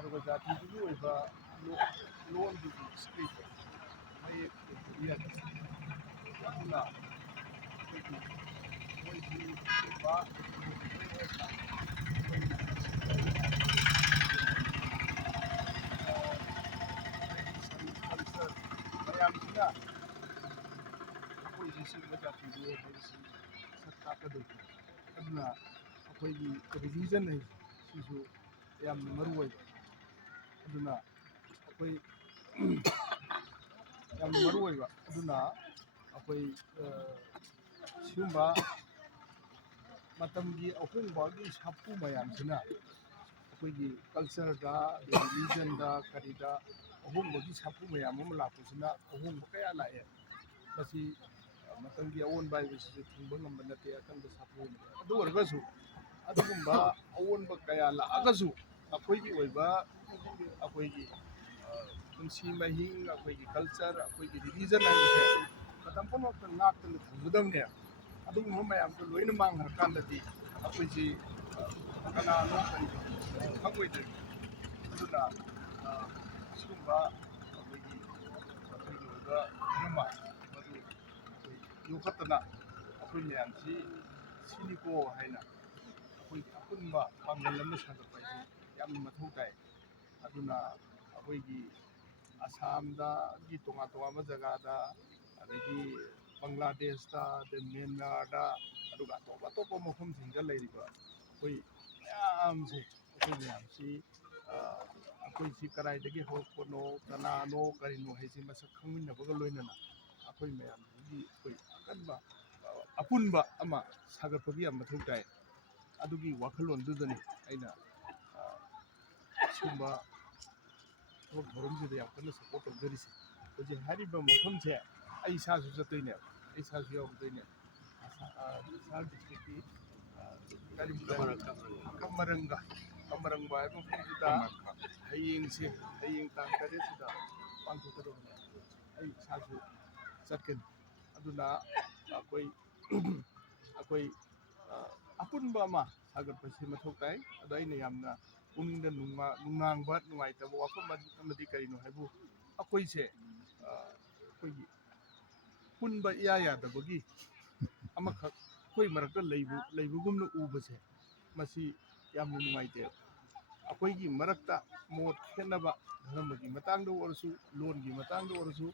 ꯑꯗꯨꯒ ꯖꯥꯇꯤꯗꯨꯒꯤ ꯑꯣꯏꯕ ꯂꯣꯟꯗꯨꯒꯤ ꯏꯁꯀ꯭ꯔꯤꯞꯇꯣ ꯃꯌꯦꯛ ꯏꯕ ꯌꯥꯗꯦ ꯑꯗꯨꯅ ꯑꯩꯈꯣꯏꯒꯤ ꯃꯣꯏꯒꯤ ꯑꯣꯏꯕ ꯀꯜꯆꯔ ꯃꯌꯥꯝꯁꯤꯅ ꯑꯩꯈꯣꯏꯁꯤ ꯁꯤꯒꯨꯝꯕ ꯖꯥꯇꯤꯗꯨ ꯍꯥꯏꯕꯁꯤ ꯁꯛ ꯇꯥꯛꯀꯗꯣꯏꯅꯤ ꯑꯗꯨꯅ ꯑꯩꯈꯣꯏꯒꯤ ꯔꯤꯂꯤꯖꯟ ꯍꯥꯏꯁꯤꯁꯨ ꯌꯥꯝꯅ ꯃꯔꯨ ꯑꯣꯏꯕ ꯑꯗꯨꯅ ꯑꯩꯈꯣꯏ ꯌꯥꯝꯅ ꯃꯔꯨ ꯑꯣꯏꯕ ꯑꯗꯨꯅ ꯑꯩꯈꯣꯏ ꯁꯤꯒꯨꯝꯕ ꯃꯇꯝꯒꯤ ꯑꯍꯣꯡꯕꯒꯤ ꯁꯥꯐꯨ ꯃꯌꯥꯝꯁꯤꯅ ꯑꯩꯈꯣꯏꯒꯤ ꯀꯜꯆꯔꯗ ꯔꯤꯂꯤꯖꯟꯗ ꯀꯔꯤꯗ ꯑꯍꯣꯡꯕꯒꯤ ꯁꯥꯐꯨ ꯃꯌꯥꯝ ꯑꯃ ꯂꯥꯛꯄꯁꯤꯅ ꯑꯍꯣꯡꯕ ꯀꯌꯥ ꯂꯥꯛꯑꯦ ꯃꯁꯤ ꯃꯇꯝꯒꯤ ꯑꯑꯣꯟꯕ ꯍꯥꯏꯕꯁꯤꯁꯨ ꯊꯤꯡꯕ ꯉꯝꯕ ꯅꯠꯇꯦ ꯑꯀꯟꯕ ꯁꯥꯐꯨ ꯑꯗꯨ ꯑꯣꯏꯔꯒꯁꯨ ꯑꯗꯨꯒꯨꯝꯕ ꯑꯑꯣꯟꯕ ꯀꯌꯥ ꯂꯥꯛꯑꯒꯁꯨ ꯑꯩꯈꯣꯏꯒꯤ ꯑꯣꯏꯕ ꯑꯩꯈꯣꯏꯒꯤ ꯄꯨꯟꯁꯤ ꯃꯍꯤꯡ ꯑꯩꯈꯣꯏꯒꯤ ꯀꯜꯆꯔ ꯑꯩꯈꯣꯏꯒꯤ ꯔꯤꯂꯤꯖꯟ ꯍꯥꯏꯕꯁꯦ ꯃꯇꯝ ꯄꯨꯝꯅꯃꯛꯇ ꯉꯥꯛꯇꯨꯅ ꯊꯝꯒꯗꯕꯅꯦ ꯑꯗꯨꯒꯨꯝꯕ ꯃꯌꯥꯝꯗꯣ ꯂꯣꯏꯅ ꯃꯥꯡꯈ꯭ꯔꯀꯥꯟꯗꯗꯤ ꯑꯩꯈꯣꯏꯁꯤ ꯀꯅꯥꯅꯣ ꯀꯔꯤꯅꯣ ꯈꯪꯉꯣꯏꯗꯣꯏꯅꯤ ꯑꯗꯨꯅ ꯁꯤꯒꯨꯝꯕ ꯑꯩꯈꯣꯏꯒꯤ ꯑꯣꯏꯕ ꯙꯔꯃ ꯃꯗꯨ ꯑꯩꯈꯣই ꯌꯣꯛꯈꯠꯇꯅ ꯑꯩꯈꯣꯏ ꯃꯌꯥꯝꯁꯤ ꯁꯤꯅꯤꯀꯣ ꯍꯥꯏꯅ ꯑꯩꯈꯣꯏꯒꯤ ꯑꯄꯨꯟꯕ ꯄꯥꯡꯒꯜ ꯑꯃ ꯁꯥꯒꯠꯄ ꯍꯥꯏꯁꯤ ꯌꯥꯝꯅ ꯃꯊꯧ ꯇꯥꯏ ꯑꯗꯨꯅ ꯑꯩꯈꯣꯏꯒꯤ ꯑꯁꯥꯝꯗꯒꯤ ꯇꯣꯉꯥꯟ ꯇꯣꯉꯥꯟꯕ ꯖꯒꯥꯗ ꯑꯗꯒꯤ ꯕꯪꯒ꯭ꯂꯥꯗꯦꯁꯇ ꯑꯗꯩ ꯃ꯭ꯌꯥꯟꯃꯥꯔꯗ ꯑꯗꯨꯒ ꯑꯇꯣꯞ ꯑꯇꯣꯞꯄ ꯃꯐꯝꯁꯤꯡꯗ ꯂꯩꯔꯤꯕ ꯑꯩꯈꯣꯏ ꯃꯌꯥꯝꯁꯦ ꯑꯩꯈꯣꯏ ꯃꯌꯥꯝꯁꯤ ꯑꯩꯈꯣꯏꯁꯤ ꯀꯗꯥꯏꯗꯒꯤ ꯍꯧꯔꯛꯄꯅꯣ ꯀꯅꯥꯅꯣ ꯀꯔꯤꯅꯣ ꯍꯥꯏꯁꯤ ꯃꯁꯛ ꯈꯪꯃꯤꯟꯅꯕꯒ ꯂꯣꯏꯅꯅ ꯑꯩꯈꯣই ꯃꯌꯥꯝꯁꯤꯒꯤ ꯑꯩꯈꯣꯏ ꯑꯀꯟꯕ ꯑꯄꯨꯟꯕ ꯑꯃ ꯁꯥꯒꯠꯄꯒꯤ ꯌꯥꯝ ꯃꯊꯧ ꯇꯥꯏ ꯑꯗꯨꯒꯤ ꯋꯥꯈꯜꯂꯣꯟꯗꯨꯗꯅꯤ ꯑꯩꯅ ꯁꯤꯒꯨꯝꯕ ꯊꯕꯛ ꯊꯧꯔꯝꯁꯤꯗ ꯌꯥꯝ ꯀꯟꯅ ꯁꯞꯄꯣꯔꯠ ꯇꯧꯖꯔꯤꯁꯦ ꯍꯧꯖꯤꯛ ꯍꯥꯏꯔꯤꯕ ꯃꯐꯝꯁꯦ ꯑꯩ ꯏꯁꯥꯁꯨ ꯆꯠꯇꯣꯏꯅꯦꯕ ꯑꯩ ꯏꯁꯥꯁꯨ ꯌꯥꯎꯔꯗꯣꯏꯅꯦ ꯏꯁꯥ ꯗꯤꯁꯇ꯭ꯔꯤꯛꯀꯤ ꯀꯃꯔꯪꯒ ꯍꯥꯏꯕ ꯃꯐꯝꯁꯤꯗ ꯍꯌꯦꯡ ꯇꯥꯡ 8ꯁꯤꯗ ꯄꯥꯡꯊꯣꯛꯀꯗꯕꯅꯦ ꯑꯩ ꯏꯁꯥꯁꯨ ꯆꯠꯀꯅꯤ ꯑꯗꯨꯅ ꯑꯩꯈꯣই ꯑꯄꯨꯟꯕ ꯑꯃ ꯁꯥꯒꯠꯄꯁꯤ ꯃꯊꯧ ꯇꯥꯏ ꯑꯗꯣ ꯑꯩꯅ ꯌꯥꯝꯅ ꯄꯨꯛꯅꯤꯡꯗ ꯅꯨꯡꯅꯥꯡꯕ ꯅꯨꯡꯉꯥꯏꯇꯕ ꯋꯥꯐꯝ ꯑꯃꯗꯤ ꯀꯔꯤꯅꯣ ꯍꯥꯏꯕꯨ ꯑꯩꯈꯣꯏꯁꯦ ꯑꯩꯈꯣꯏꯒꯤ ꯄꯨꯟꯕ ꯏꯌꯥ ꯌꯥꯗꯕꯒꯤ ꯑꯃꯈꯛ ꯑꯩꯈꯣꯏ ꯃꯔꯛꯇ ꯂꯩꯕꯒꯨꯝꯅ ꯎꯕꯁꯦ ꯃꯁꯤ ꯌꯥꯝꯅ ꯅꯨꯡꯉꯥꯏꯇꯦꯕ ꯑꯩꯈꯣꯏꯒꯤ ꯃꯔꯛꯇ ꯃꯣꯠ ꯈꯦꯠꯅꯕ ꯙꯔꯃꯒꯤ ꯃꯇꯥꯡꯗ ꯑꯣꯏꯔꯁꯨ ꯂꯣꯟꯒꯤ ꯃꯇꯥꯡꯗ ꯑꯣꯏꯔꯁꯨ